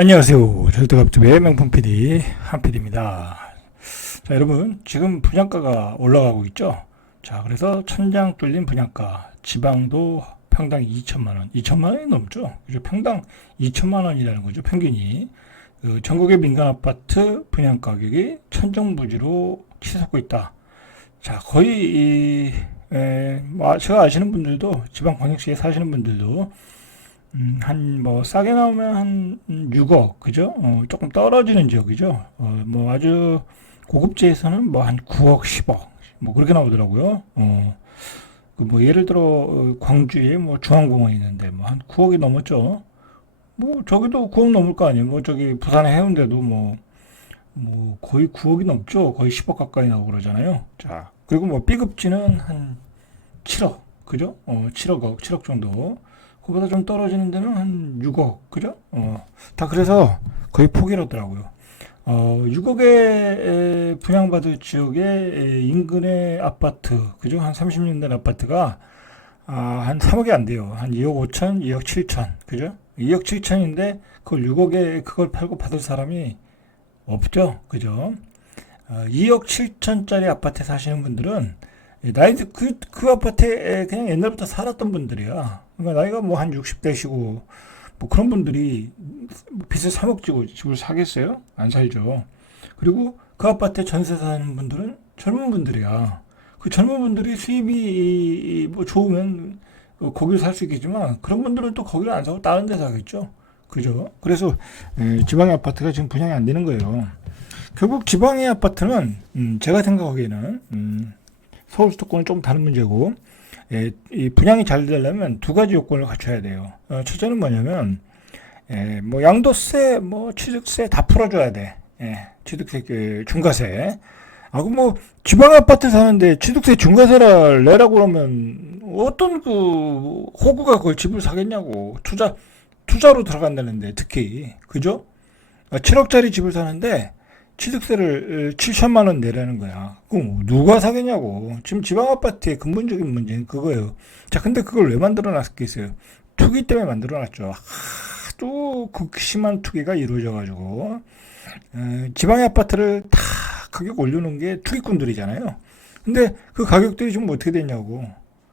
안녕하세요. 절대갑집의 명품 PD 한PD입니다. 자, 여러분 지금 분양가가 올라가고 있죠. 자, 그래서 천장 뚫린 분양가, 지방도 평당 2천만 원, 2천만 원이 넘죠. 그죠? 평당 2천만 원이라는 거죠. 평균이. 전국의 민간 아파트 분양 가격이 천정부지로 치솟고 있다. 자, 거의 제가 아시는 분들도, 지방 광역시에 사시는 분들도 싸게 나오면 한 6억, 그죠? 조금 떨어지는 지역이죠. 아주 고급지에서는 한 9억, 10억, 그렇게 나오더라고요. 예를 들어, 광주에 중앙공원이 있는데, 한 9억이 넘었죠. 저기도 9억 넘을 거 아니에요. 저기, 부산의 해운대도 거의 9억이 넘죠. 거의 10억 가까이 나오고 그러잖아요. 자, 그리고 B급지는 한 7억, 그죠? 7억 정도. 그보다 좀 떨어지는 데는 한 6억, 그죠? 다 그래서 거의 포기하더라고요. 6억에 분양받을 지역의 인근의 아파트, 그죠? 한 30년 된 아파트가 한 3억이 안 돼요. 한 2억 5천, 2억 7천, 그죠? 2억 7천인데 그걸 6억에 그걸 팔고 받을 사람이 없죠, 그죠? 2억 7천짜리 아파트에 사시는 분들은 그 아파트에 그냥 옛날부터 살았던 분들이야. 그러니까 나이가 한 60대시고, 그런 분들이 빚을 3억 지고 집을 사겠어요? 안 살죠. 그리고 그 아파트에 전세 사는 분들은 젊은 분들이야. 그 젊은 분들이 수입이 좋으면 거기를 살 수 있겠지만, 그런 분들은 또 거기를 안 사고 다른 데 사겠죠. 그죠? 그래서 지방의 아파트가 지금 분양이 안 되는 거예요. 결국 지방의 아파트는 제가 생각하기에는 서울 수도권은 좀 다른 문제고, 이 분양이 잘 되려면 두 가지 요건을 갖춰야 돼요. 첫째는 뭐냐면, 양도세, 취득세 다 풀어줘야 돼. 취득세, 중과세. 지방 아파트 사는데 취득세 중과세를 내라고 그러면 어떤 호구가 그걸 집을 사겠냐고. 투자로 들어간다는데, 특히. 그죠? 7억짜리 집을 사는데, 취득세를 7천만 원 내라는 거야. 그럼 누가 사겠냐고. 지금 지방 아파트의 근본적인 문제는 그거예요. 자, 근데 그걸 왜 만들어 놨겠어요? 투기 때문에 만들어 놨죠. 또 극심한 투기가 이루어져가지고 지방의 아파트를 다 가격 올려놓은 게 투기꾼들이잖아요. 근데 그 가격들이 지금 어떻게 됐냐고.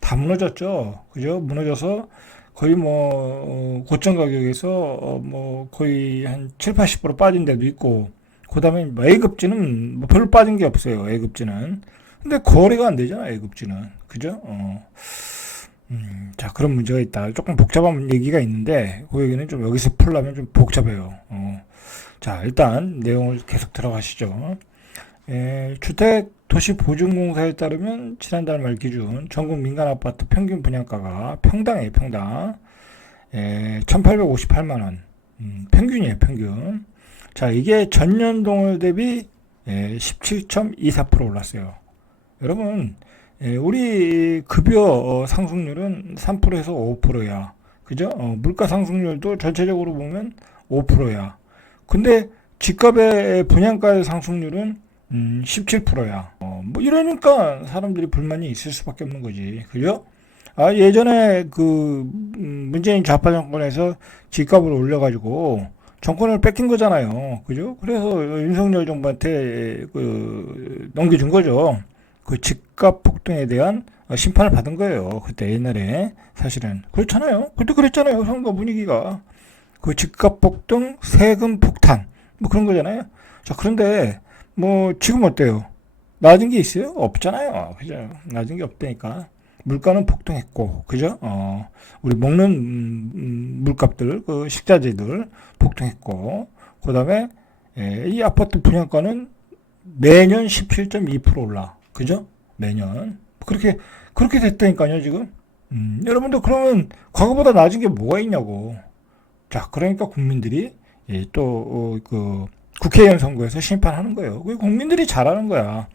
다 무너졌죠. 그죠? 무너져서 거의 고점 가격에서 거의 한 7, 80% 빠진 데도 있고, 그 다음에 A급지는 별로 빠진 게 없어요. A급지는. 근데 거래가 안 되잖아. A급지는. 그죠? 자, 그런 문제가 있다. 조금 복잡한 얘기가 있는데 그 얘기는 좀 여기서 풀려면 좀 복잡해요. 자, 일단 내용을 계속 들어가시죠. 주택도시보증공사에 따르면 지난달 말 기준 전국 민간 아파트 평균 분양가가 평당이에요. 평당 1,858만 원. 평균이에요. 평균. 자, 이게 전년 동월 대비 17.24% 올랐어요. 여러분, 우리 급여 상승률은 3%에서 5%야. 그죠? 물가 상승률도 전체적으로 보면 5%야. 근데 집값의 분양가의 상승률은 17%야. 이러니까 사람들이 불만이 있을 수밖에 없는 거지. 그죠? 예전에 문재인 좌파 정권에서 집값을 올려가지고 정권을 뺏긴 거잖아요. 그죠? 그래서 윤석열 정부한테 넘겨준 거죠. 그 집값 폭등에 대한 심판을 받은 거예요. 그때 옛날에 사실은 그렇잖아요. 그때 그랬잖아요. 선거 분위기가 그 집값 폭등, 세금 폭탄 그런 거잖아요. 자, 그런데 지금 어때요? 낮은 게 있어요? 없잖아요. 그죠? 낮은 게 없다니까. 물가는 폭등했고, 그죠? 우리 먹는 물값들, 식자재들 폭등했고, 그 다음에 이 아파트 분양가는 매년 17.2% 올라, 그죠? 매년 그렇게 됐다니까요, 지금. 여러분들 그러면 과거보다 낮은 게 뭐가 있냐고. 자, 그러니까 국민들이 국회의원 선거에서 심판하는 거예요. 그 국민들이 잘하는 거야.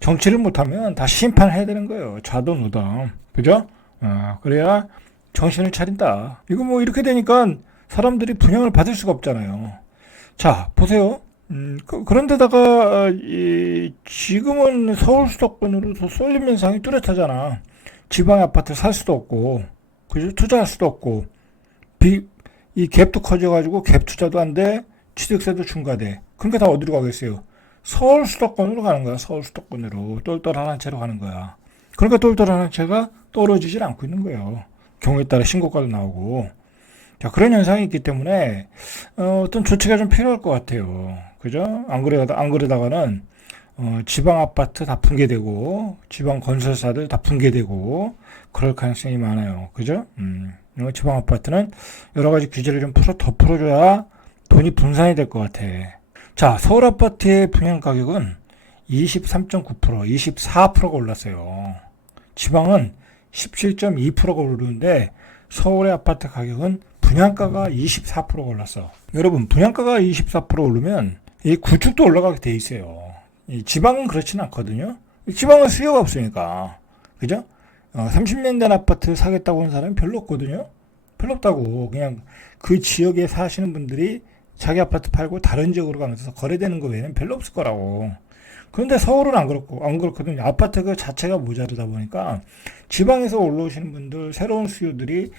정치를 못하면 다시 심판해야 되는 거예요. 좌도 우도. 그죠? 그래야 정신을 차린다. 이거 이렇게 되니까 사람들이 분양을 받을 수가 없잖아요. 자, 보세요. 그런데다가 지금은 서울 수도권으로 쏠림 현상이 뚜렷하잖아. 지방 아파트 살 수도 없고, 그죠? 투자할 수도 없고, 이 갭도 커져가지고 갭 투자도 안 돼, 취득세도 중과돼. 그러니까 다 어디로 가겠어요? 서울 수도권으로 가는 거야. 서울 수도권으로 똘똘한 한 채로 가는 거야. 그러니까 똘똘한 한 채가 떨어지질 않고 있는 거예요. 경우에 따라 신고가도 나오고. 자, 그런 현상이 있기 때문에 어떤 조치가 좀 필요할 것 같아요. 그죠? 안 그러다가는 지방 아파트 다 붕괴되고 지방 건설사들 다 붕괴되고 그럴 가능성이 많아요. 그죠? 지방 아파트는 여러 가지 규제를 좀 더 풀어줘야 돈이 분산이 될 것 같아. 자, 서울 아파트의 분양 가격은 23.9%, 24%가 올랐어요. 지방은 17.2%가 오르는데 서울의 아파트 가격은 분양가가 24%가 올랐어. 여러분, 분양가가 24% 오르면 이 구축도 올라가게 돼 있어요. 이 지방은 그렇지는 않거든요. 지방은 수요가 없으니까. 그죠? 30년 된 아파트 사겠다고 하는 사람이 별로 없거든요. 별로 없다고. 그냥 그 지역에 사시는 분들이 자기 아파트 팔고 다른 지역으로 가면서 거래되는 거 외에는 별로 없을 거라고. 그런데 서울은 안 그렇거든요. 아파트 그 자체가 모자르다 보니까 지방에서 올라오시는 분들, 새로운 수요들이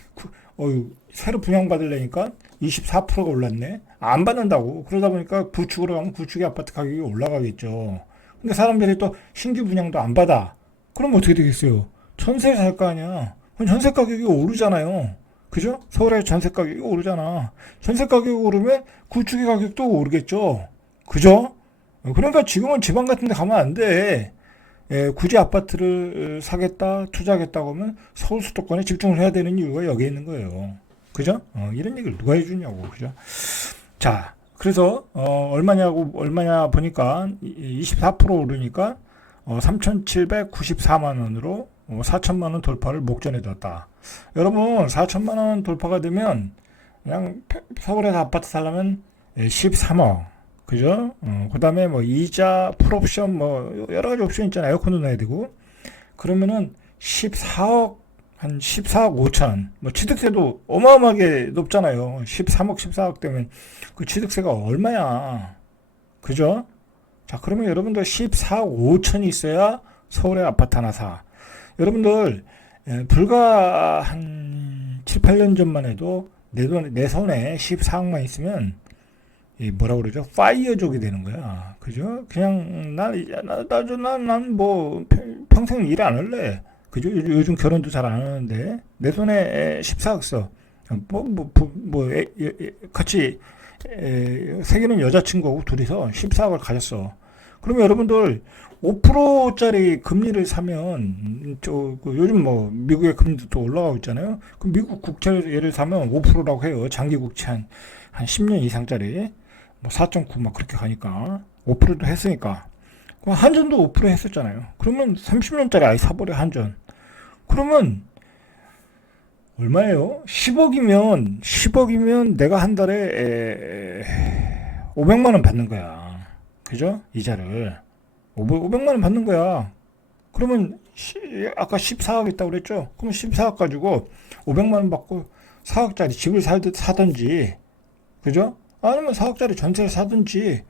새로 분양받으려니까 24%가 올랐네. 안 받는다고. 그러다 보니까 구축으로 가면 구축의 아파트 가격이 올라가겠죠. 근데 사람들이 또 신규 분양도 안 받아. 그럼 어떻게 되겠어요? 전세 살 거 아니야. 그럼 전세 가격이 오르잖아요. 그죠? 서울의 전세 가격이 오르잖아. 전세 가격이 오르면 구축의 가격도 오르겠죠. 그죠? 그러니까 지금은 지방 같은 데 가면 안 돼. 굳이 아파트를 사겠다, 투자하겠다고 하면 서울 수도권에 집중을 해야 되는 이유가 여기에 있는 거예요. 그죠? 이런 얘기를 누가 해주냐고. 그죠? 자, 그래서, 얼마냐 보니까 24% 오르니까 3,794만 원으로 4천만 원 돌파를 목전에 뒀다. 여러분, 4천만 원 돌파가 되면 그냥 서울에서 아파트 살려면 13억. 그죠? 그 다음에 뭐 이자, 풀옵션, 뭐 여러 가지 옵션 있잖아요. 에어컨도 넣어야 되고. 그러면은 14억, 한 14억 5천. 뭐 취득세도 어마어마하게 높잖아요. 13억, 14억 되면 그 취득세가 얼마야? 그죠? 자, 그러면 여러분들 14억 5천이 있어야 서울에 아파트 하나 사. 여러분들, 불과 한 7, 8년 전만 해도 내 손에 14억만 있으면 뭐라 그러죠? 파이어족이 되는 거야. 그죠? 그냥 난 뭐 평생 일 안 할래. 그죠? 요즘 결혼도 잘 안 하는데 내 손에 14억 써. 같이 사귀는 여자친구하고 둘이서 14억을 가졌어. 그러면 여러분들 5%짜리 금리를 사면 요즘 뭐 미국의 금리도 또 올라가고 있잖아요. 그럼 미국 국채를 사면 5%라고 해요. 장기 국채 한 10년 이상짜리. 뭐 4.9 막 그렇게 가니까 5%도 했으니까 한전도 5% 했었잖아요. 그러면 30년짜리 아예 사버려 한전. 그러면 얼마예요? 10억이면 내가 한 달에 500만 원 받는 거야. 그죠? 이자를 500만 원 받는 거야. 그러면 아까 14억 있다고 그랬죠? 그러면 14억 가지고 500만 원 받고 4억짜리 집을 사든지, 그죠? 아니면 4억짜리 전세를 사든지.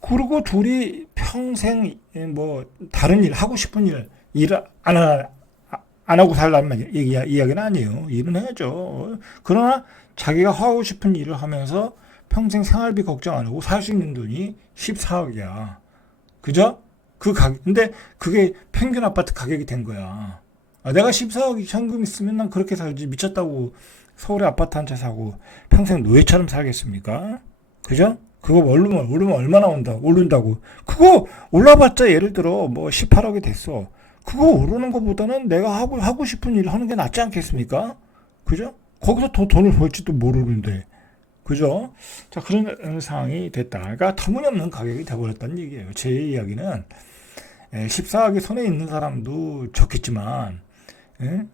그리고 둘이 평생 뭐 다른 일 하고 싶은 일을 안 하고 살라는 이야기는 아니에요. 일은 해야죠. 그러나 자기가 하고 싶은 일을 하면서 평생 생활비 걱정 안 하고 살 수 있는 돈이 14억이야. 그죠? 근데 그게 평균 아파트 가격이 된 거야. 내가 14억 현금 있으면 난 그렇게 살지. 미쳤다고 서울에 아파트 한 채 사고 평생 노예처럼 살겠습니까? 그죠? 그거 오르면 얼마나 오른다고. 그거 올라봤자 예를 들어 뭐 18억이 됐어. 그거 오르는 것보다는 내가 하고 싶은 일을 하는 게 낫지 않겠습니까? 그죠? 거기서 더 돈을 벌지도 모르는데. 그죠? 자, 그런 상황이 됐다. 그러니까 터무니없는 가격이 돼버렸다는 얘기예요. 제 이야기는 14억이 손에 있는 사람도 좋겠지만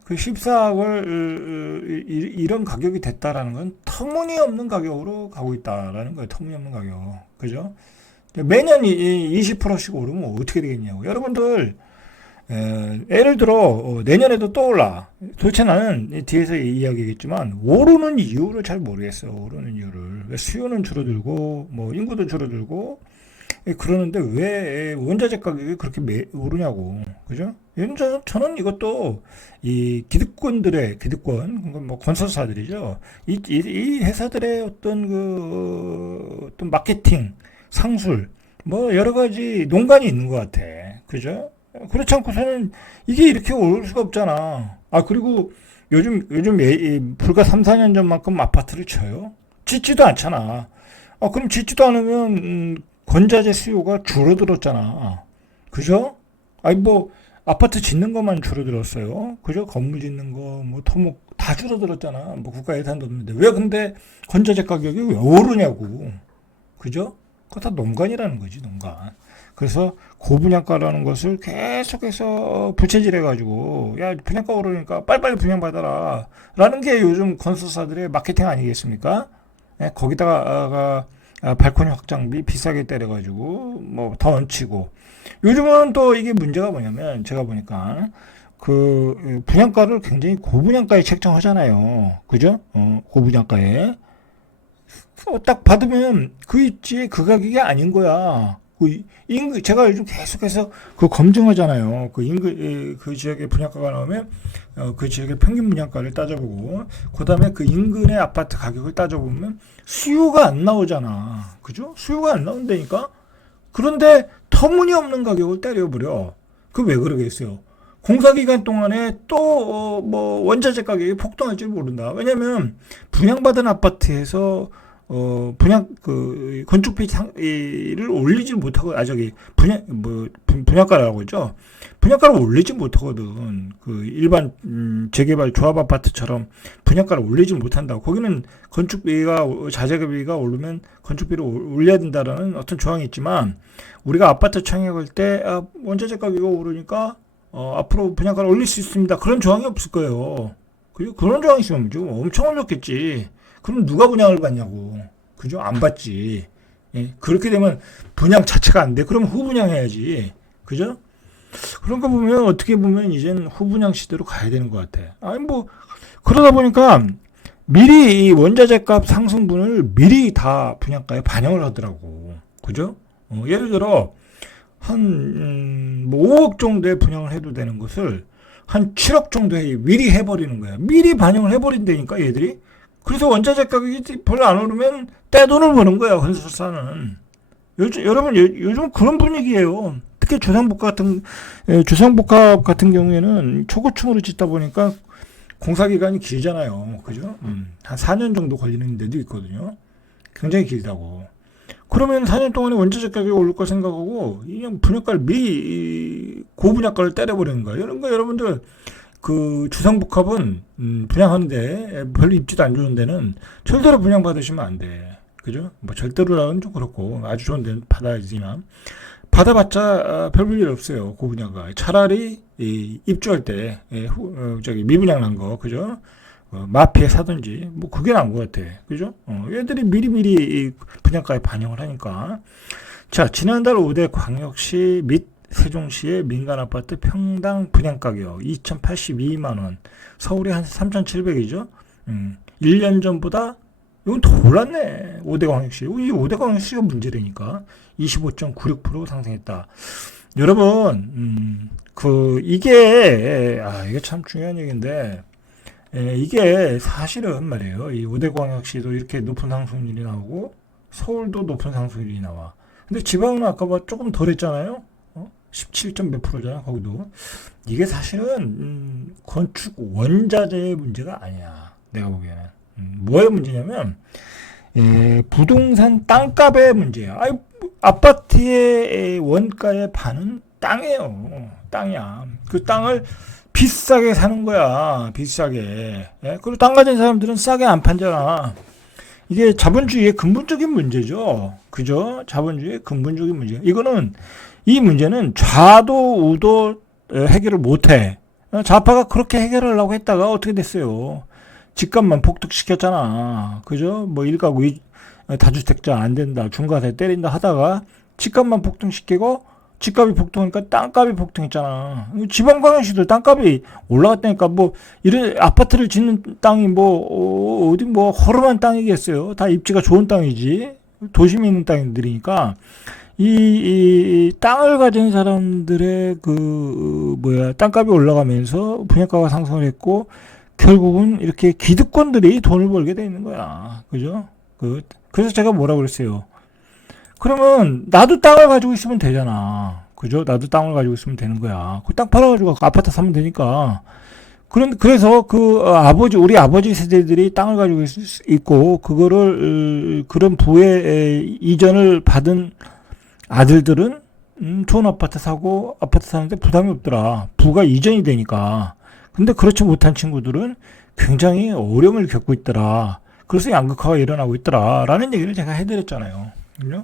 그 14억을 이런 가격이 됐다라는 건 터무니없는 가격으로 가고 있다라는 거예요. 터무니없는 가격. 그죠? 매년 20%씩 오르면 어떻게 되겠냐고. 여러분들 예를 들어 내년에도 또 올라. 도대체 나는 뒤에서 이야기겠지만 오르는 이유를 잘 모르겠어요. 오르는 이유를. 왜 수요는 줄어들고 뭐 인구도 줄어들고 그러는데 왜 원자재 가격이 그렇게 오르냐고. 그죠? 저는 이것도 이 기득권, 뭐 건설사들이죠. 이 회사들의 어떤 마케팅, 상술, 뭐 여러 가지 농간이 있는 것 같아. 그죠? 그렇지 않고서는 이게 이렇게 오를 수가 없잖아. 아, 그리고 요즘 불과 3, 4년 전만큼 아파트를 쳐요? 짓지도 않잖아. 아, 그럼 짓지도 않으면, 건자재 수요가 줄어들었잖아. 그죠? 아니, 뭐, 아파트 짓는 것만 줄어들었어요. 그죠? 건물 짓는 거, 뭐, 토목, 다 줄어들었잖아. 뭐, 국가 예산도 없는데. 왜 근데 건자재 가격이 왜 오르냐고. 그죠? 그거 다 농간이라는 거지, 농간. 그래서 고분양가라는 것을 계속해서 부채질해가지고, 야, 분양가 오르니까 빨리빨리 분양받아라. 라는 게 요즘 건설사들의 마케팅 아니겠습니까? 예, 거기다가 발코니 확장비 비싸게 때려가지고 뭐 더 얹히고 요즘은 또 이게 문제가 뭐냐면 제가 보니까 그 분양가를 굉장히 고분양가에 책정하잖아요. 그죠? 고분양가에 딱 받으면 그 입지의 그 가격이 아닌 거야. 제가 요즘 계속해서 그 검증하잖아요. 그 지역의 분양가가 나오면 그 지역의 평균 분양가를 따져보고 그 다음에 그 인근의 아파트 가격을 따져보면 수요가 안 나오잖아. 그죠? 수요가 안 나온다니까. 그런데 터무니없는 가격을 때려버려. 그 왜 그러겠어요? 공사 기간 동안에 또 뭐 원자재 가격이 폭등할 줄 모른다. 왜냐면 분양받은 아파트에서 건축비를 올리지 못하고, 분양가라고 하죠. 분양가를 올리지 못하거든. 그 일반, 재개발 조합 아파트처럼 분양가를 올리지 못한다고. 거기는 자재비가 오르면 건축비를 올려야 된다라는 어떤 조항이 있지만, 우리가 아파트 청약할 때, 원자재 가격이 오르니까, 앞으로 분양가를 올릴 수 있습니다. 그런 조항이 없을 거예요. 그리고 그런 조항이 있으면 좀 엄청 올렸겠지. 그럼 누가 분양을 받냐고. 그죠? 안 받지. 예? 그렇게 되면 분양 자체가 안 돼. 그럼 후분양해야지. 그죠? 그런 거 보면 어떻게 보면 이제는 후분양 시대로 가야 되는 것 같아. 아니 뭐 그러다 보니까 미리 이 원자재 값 상승분을 미리 다 분양가에 반영을 하더라고. 그죠? 예를 들어 뭐 5억 정도에 분양을 해도 되는 것을 한 7억 정도에 미리 해버리는 거야. 미리 반영을 해버린다니까 얘들이. 그래서 원자재 가격이 별로 안 오르면 떼돈을 버는 거야, 건설사는. 요즘 그런 분위기예요. 특히 주상복합 같은 경우에는 초고층으로 짓다 보니까 공사 기간이 길잖아요. 그죠? 한 4년 정도 걸리는 데도 있거든요. 굉장히 길다고. 그러면 4년 동안에 원자재 가격이 오를 거 생각하고 그냥 분양가를 미리 고분양가를 때려버리는 거예요. 이런 거 여러분들 그 주상복합은 분양하는데 별로 입지도 안 좋은 데는 절대로 분양받으시면 안 돼. 그죠? 뭐 절대로라는 좀 그렇고 아주 좋은 데는 받아야지만 받아봤자 별 볼 일 없어요. 고분양가. 차라리 입주할 때 미분양 난 거, 그죠? 마피에 사든지 뭐 그게 나은 것 같아. 그죠? 얘들이 미리미리 이 분양가에 반영을 하니까. 자, 지난달 5대 광역시 및 세종시의 민간 아파트 평당 분양 가격 2,082만 원. 서울이 한 3,700이죠. 1년 전보다 이건 더 올랐네. 5대 광역시. 이 5대 광역시가 문제라니까. 25.96% 상승했다. 여러분, 이게 참 중요한 얘기인데, 이게 사실은 말이에요. 이 5대 광역시도 이렇게 높은 상승률이 나오고, 서울도 높은 상승률이 나와. 근데 지방은 아까 조금 덜 했잖아요. 17점 몇 프로잖아, 거기도. 이게 사실은, 건축 원자재의 문제가 아니야. 내가 보기에는. 뭐의 문제냐면, 부동산 땅값의 문제야. 아파트의 원가의 반은 땅이에요. 땅이야. 그 땅을 비싸게 사는 거야. 비싸게. 그리고 땅 가진 사람들은 싸게 안 판잖아. 이게 자본주의의 근본적인 문제죠. 그죠? 자본주의의 근본적인 문제. 이 문제는 좌도 우도 해결을 못해. 좌파가 그렇게 해결하려고 했다가 어떻게 됐어요? 집값만 폭등시켰잖아. 그죠? 뭐 일가구 다주택자 안 된다. 중과세 때린다 하다가 집값만 폭등시키고 집값이 폭등하니까 땅값이 폭등했잖아. 지방광역시도 땅값이 올라갔다니까. 뭐 이런 아파트를 짓는 땅이 어디 허름한 땅이겠어요. 다 입지가 좋은 땅이지. 도심에 있는 땅들이니까 이 땅을 가진 사람들의 땅값이 올라가면서 분양가가 상승을 했고, 결국은 이렇게 기득권들이 돈을 벌게 돼 있는 거야. 그죠? 그래서 제가 뭐라고 그랬어요. 그러면 나도 땅을 가지고 있으면 되잖아. 그죠? 나도 땅을 가지고 있으면 되는 거야. 그 땅 팔아가지고 아파트 사면 되니까. 그래서 우리 아버지 세대들이 땅을 가지고 있고, 그거를, 그런 부에 이전을 받은 아들들은, 좋은 아파트 사고, 아파트 사는데 부담이 없더라. 부가 이전이 되니까. 근데 그렇지 못한 친구들은 굉장히 어려움을 겪고 있더라. 그래서 양극화가 일어나고 있더라. 라는 얘기를 제가 해드렸잖아요.